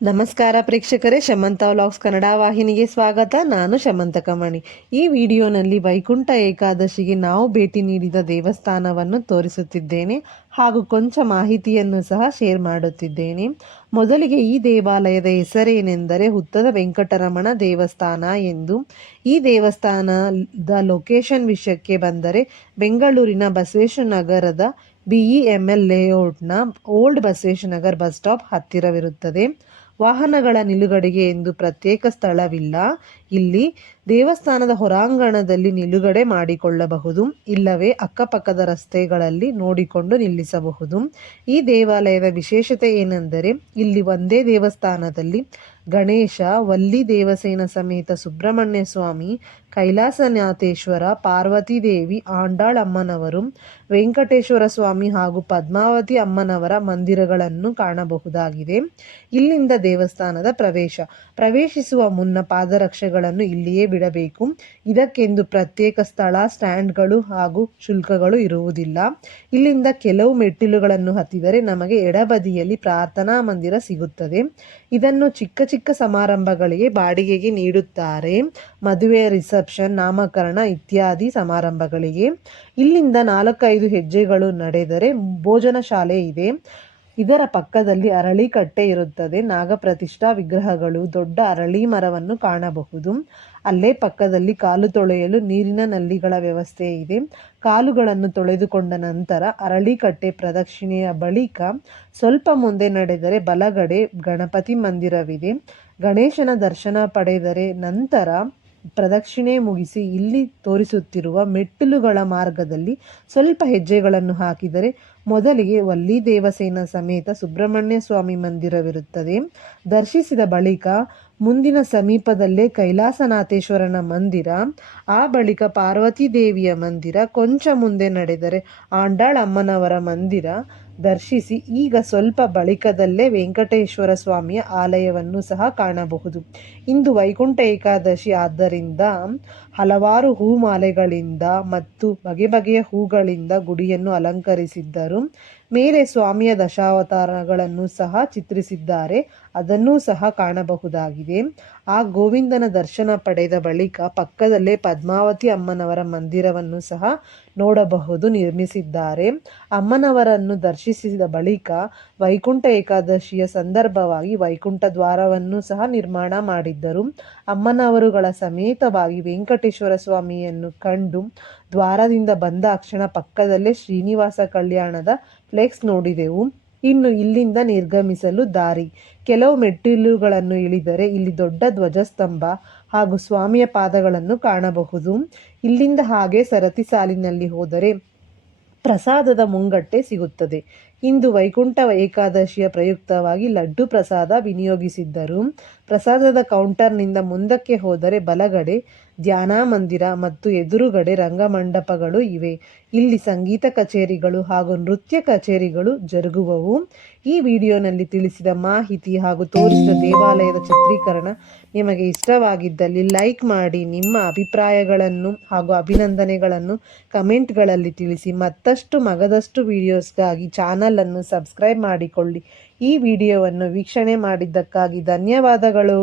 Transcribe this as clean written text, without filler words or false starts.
ನಮಸ್ಕಾರ ಪ್ರೇಕ್ಷಕರೇ, ಶಮಂತ ವ್ಲಾಗ್ಸ್ ಕನ್ನಡ ವಾಹಿನಿಗೆ ಸ್ವಾಗತ. ನಾನು ಶಮಂತ ಕಮಣಿ. ಈ ವಿಡಿಯೋನಲ್ಲಿ ವೈಕುಂಠ ಏಕಾದಶಿಗೆ ನಾವು ಭೇಟಿ ನೀಡಿದ ದೇವಸ್ಥಾನವನ್ನು ತೋರಿಸುತ್ತಿದ್ದೇನೆ ಹಾಗೂ ಕೊಂಚ ಮಾಹಿತಿಯನ್ನು ಸಹ ಶೇರ್ ಮಾಡುತ್ತಿದ್ದೇನೆ. ಮೊದಲಿಗೆ ಈ ದೇವಾಲಯದ ಹೆಸರೇನೆಂದರೆ ಹುತ್ತದ ವೆಂಕಟರಮಣ ದೇವಸ್ಥಾನ ಎಂದು. ಈ ದೇವಸ್ಥಾನದ ಲೊಕೇಶನ್ ವಿಷಯಕ್ಕೆ ಬಂದರೆ ಬೆಂಗಳೂರಿನ ಬಸವೇಶ್ವರ ನಗರದ BEML ಲೇಔಟ್ನ old Basaveshwara Nagar bus stop ಹತ್ತಿರವಿರುತ್ತದೆ. ವಾಹನಗಳ ನಿಲುಗಡೆಗೆ ಎಂದು ಪ್ರತ್ಯೇಕ ಸ್ಥಳವಿಲ್ಲ. ಇಲ್ಲಿ ದೇವಸ್ಥಾನದ ಹೊರಾಂಗಣದಲ್ಲಿ ನಿಲುಗಡೆ ಮಾಡಿಕೊಳ್ಳಬಹುದು, ಇಲ್ಲವೇ ಅಕ್ಕಪಕ್ಕದ ರಸ್ತೆಗಳಲ್ಲಿ ನೋಡಿಕೊಂಡು ನಿಲ್ಲಿಸಬಹುದು. ಈ ದೇವಾಲಯದ ವಿಶೇಷತೆ ಏನೆಂದರೆ ಇಲ್ಲಿ ಒಂದೇ ದೇವಸ್ಥಾನದಲ್ಲಿ ಗಣೇಶ, ವಲ್ಲಿ ದೇವಸೇನ ಸಮೇತ ಸುಬ್ರಹ್ಮಣ್ಯ ಸ್ವಾಮಿ, ಕೈಲಾಸನಾಥೇಶ್ವರ, ಪಾರ್ವತಿ ದೇವಿ, ಆಂಡಾಳ್ ಅಮ್ಮನವರು, ವೆಂಕಟೇಶ್ವರ ಸ್ವಾಮಿ ಹಾಗೂ ಪದ್ಮಾವತಿ ಅಮ್ಮನವರ ಮಂದಿರಗಳನ್ನು ಕಾಣಬಹುದಾಗಿದೆ. ಇಲ್ಲಿಂದ ದೇವಸ್ಥಾನದ ಪ್ರವೇಶಿಸುವ ಮುನ್ನ ಪಾದರಕ್ಷೆಗಳನ್ನು ಇಲ್ಲಿಯೇ ಬಿಡಬೇಕು. ಇದಕ್ಕೆಂದು ಪ್ರತ್ಯೇಕ ಸ್ಥಳ, ಸ್ಟ್ಯಾಂಡ್ಗಳು ಹಾಗೂ ಶುಲ್ಕಗಳು ಇರುವುದಿಲ್ಲ. ಇಲ್ಲಿಂದ ಕೆಲವು ಮೆಟ್ಟಿಲುಗಳನ್ನು ಹತ್ತಿದರೆ ನಮಗೆ ಎಡಬದಿಯಲ್ಲಿ ಪ್ರಾರ್ಥನಾ ಮಂದಿರ ಸಿಗುತ್ತದೆ. ಇದನ್ನು ಚಿಕ್ಕ ಚಿಕ್ಕ ಸಮಾರಂಭಗಳಿಗೆ ಬಾಡಿಗೆಗೆ ನೀಡುತ್ತಾರೆ. ಮದುವೆ, ರಿಸೆಪ್ಷನ್, ನಾಮಕರಣ ಇತ್ಯಾದಿ ಸಮಾರಂಭಗಳಿಗೆ. ಇಲ್ಲಿಂದ 4-5 ಹೆಜ್ಜೆಗಳು ನಡೆದರೆ ಭೋಜನ ಶಾಲೆ ಇದೆ. ಇದರ ಪಕ್ಕದಲ್ಲಿ ಅರಳಿ ಕಟ್ಟೆ ಇರುತ್ತದೆ. ನಾಗಪ್ರತಿಷ್ಠಾ ವಿಗ್ರಹಗಳು, ದೊಡ್ಡ ಅರಳಿ ಮರವನ್ನು ಕಾಣಬಹುದು. ಅಲ್ಲೇ ಪಕ್ಕದಲ್ಲಿ ಕಾಲು ತೊಳೆಯಲು ನೀರಿನ ನಲ್ಲಿಗಳ ವ್ಯವಸ್ಥೆ ಇದೆ. ಕಾಲುಗಳನ್ನು ತೊಳೆದುಕೊಂಡ ನಂತರ ಅರಳಿಕಟ್ಟೆ ಪ್ರದಕ್ಷಿಣೆಯ ಬಳಿಕ ಸ್ವಲ್ಪ ಮುಂದೆ ನಡೆದರೆ ಬಲಗಡೆ ಗಣಪತಿ ಮಂದಿರವಿದೆ. ಗಣೇಶನ ದರ್ಶನ ಪಡೆದರೆ ನಂತರ ಪ್ರದಕ್ಷಿಣೆ ಮುಗಿಸಿ ಇಲ್ಲಿ ತೋರಿಸುತ್ತಿರುವ ಮೆಟ್ಟಿಲುಗಳ ಮಾರ್ಗದಲ್ಲಿ ಸ್ವಲ್ಪ ಹೆಜ್ಜೆಗಳನ್ನು ಹಾಕಿದರೆ ಮೊದಲಿಗೆ ವಲ್ಲಿ ದೇವಸೇನ ಸಮೇತ ಸುಬ್ರಹ್ಮಣ್ಯ ಸ್ವಾಮಿ ಮಂದಿರವಿರುತ್ತದೆ. ದರ್ಶಿಸಿದ ಬಳಿಕ ಮುಂದಿನ ಸಮೀಪದಲ್ಲೇ ಕೈಲಾಸನಾಥೇಶ್ವರನ ಮಂದಿರ, ಆ ಬಳಿಕ ಪಾರ್ವತಿ ದೇವಿಯ ಮಂದಿರ, ಕೊಂಚ ಮುಂದೆ ನಡೆದರೆ ಆಂಡಾಳ್ ಅಮ್ಮನವರ ಮಂದಿರ ದರ್ಶಿಸಿ ಈಗ ಸ್ವಲ್ಪ ಬಳಿಕದಲ್ಲೇ ವೆಂಕಟೇಶ್ವರ ಸ್ವಾಮಿಯ ಆಲಯವನ್ನು ಸಹ ಕಾಣಬಹುದು. ಇಂದು ವೈಕುಂಠ ಏಕಾದಶಿ ಆದ್ದರಿಂದ ಹಲವಾರು ಹೂಮಾಲೆಗಳಿಂದ ಮತ್ತು ಬಗೆ ಬಗೆಯ ಹೂಗಳಿಂದ ಗುಡಿಯನ್ನು ಅಲಂಕರಿಸಿದ್ದರು. ಮೇಲೆ ಸ್ವಾಮಿಯ ದಶಾವತಾರಗಳನ್ನು ಸಹ ಚಿತ್ರಿಸಿದ್ದಾರೆ, ಅದನ್ನೂ ಸಹ ಕಾಣಬಹುದಾಗಿದೆ. ಆ ಗೋವಿಂದನ ದರ್ಶನ ಪಡೆದ ಬಳಿಕ ಪಕ್ಕದಲ್ಲೇ ಪದ್ಮಾವತಿ ಅಮ್ಮನವರ ಮಂದಿರವನ್ನು ಸಹ ನೋಡಬಹುದು, ನಿರ್ಮಿಸಿದ್ದಾರೆ. ಅಮ್ಮನವರನ್ನು ದರ್ಶಿಸಿದ ಬಳಿಕ ವೈಕುಂಠ ಏಕಾದಶಿಯ ಸಂದರ್ಭವಾಗಿ ವೈಕುಂಠ ದ್ವಾರವನ್ನು ಸಹ ನಿರ್ಮಾಣ ಮಾಡಿದ್ದರು. ಅಮ್ಮನವರುಗಳ ಸಮೇತವಾಗಿ ವೆಂಕಟೇಶ್ವರ ಸ್ವಾಮಿಯನ್ನು ಕಂಡು ದ್ವಾರದಿಂದ ಬಂದಾಕ್ಷಣ ಪಕ್ಕದಲ್ಲೇ ಶ್ರೀನಿವಾಸ ಕಲ್ಯಾಣದ ಫ್ಲೆಕ್ಸ್ ನೋಡಿದೆವು. ಇನ್ನು ಇಲ್ಲಿಂದ ನಿರ್ಗಮಿಸಲು ದಾರಿ. ಕೆಲವು ಮೆಟ್ಟಿಲುಗಳನ್ನು ಇಳಿದರೆ ಇಲ್ಲಿ ದೊಡ್ಡ ಧ್ವಜಸ್ತಂಭ ಹಾಗೂ ಸ್ವಾಮಿಯ ಪಾದಗಳನ್ನು ಕಾಣಬಹುದು. ಇಲ್ಲಿಂದ ಹಾಗೆ ಸರತಿ ಸಾಲಿನಲ್ಲಿ ಹೋದರೆ ಪ್ರಸಾದದ ಮುಂಗಟ್ಟೆ ಸಿಗುತ್ತದೆ. ಇಂದು ವೈಕುಂಠ ಏಕಾದಶಿಯ ಪ್ರಯುಕ್ತವಾಗಿ ಲಡ್ಡು ಪ್ರಸಾದ ವಿನಿಯೋಗಿಸಿದ್ದರು. ಪ್ರಸಾದದ ಕೌಂಟರ್ನಿಂದ ಮುಂದಕ್ಕೆ ಹೋದರೆ ಬಲಗಡೆ ಧ್ಯಾನ ಮಂದಿರ ಮತ್ತು ಎದುರುಗಡೆ ರಂಗಮಂಡಪಗಳು ಇವೆ. ಇಲ್ಲಿ ಸಂಗೀತ ಕಚೇರಿಗಳು ಹಾಗೂ ನೃತ್ಯ ಕಚೇರಿಗಳು ಜರುಗುವವು. ಈ ವಿಡಿಯೋನಲ್ಲಿ ತಿಳಿಸಿದ ಮಾಹಿತಿ ಹಾಗೂ ತೋರಿಸಿದ ದೇವಾಲಯದ ಚಿತ್ರೀಕರಣ ನಿಮಗೆ ಇಷ್ಟವಾಗಿದ್ದಲ್ಲಿ ಲೈಕ್ ಮಾಡಿ, ನಿಮ್ಮ ಅಭಿಪ್ರಾಯಗಳನ್ನು ಹಾಗೂ ಅಭಿನಂದನೆಗಳನ್ನು ಕಮೆಂಟ್ಗಳಲ್ಲಿ ತಿಳಿಸಿ. ಮತ್ತಷ್ಟು ಮಗದಷ್ಟು ವಿಡಿಯೋಸ್ಗಾಗಿ ಚಾನಲನ್ನು ಸಬ್ಸ್ಕ್ರೈಬ್ ಮಾಡಿಕೊಳ್ಳಿ. ಈ ವಿಡಿಯೋವನ್ನು ವೀಕ್ಷಣೆ ಮಾಡಿದ್ದಕ್ಕಾಗಿ ಧನ್ಯವಾದಗಳು.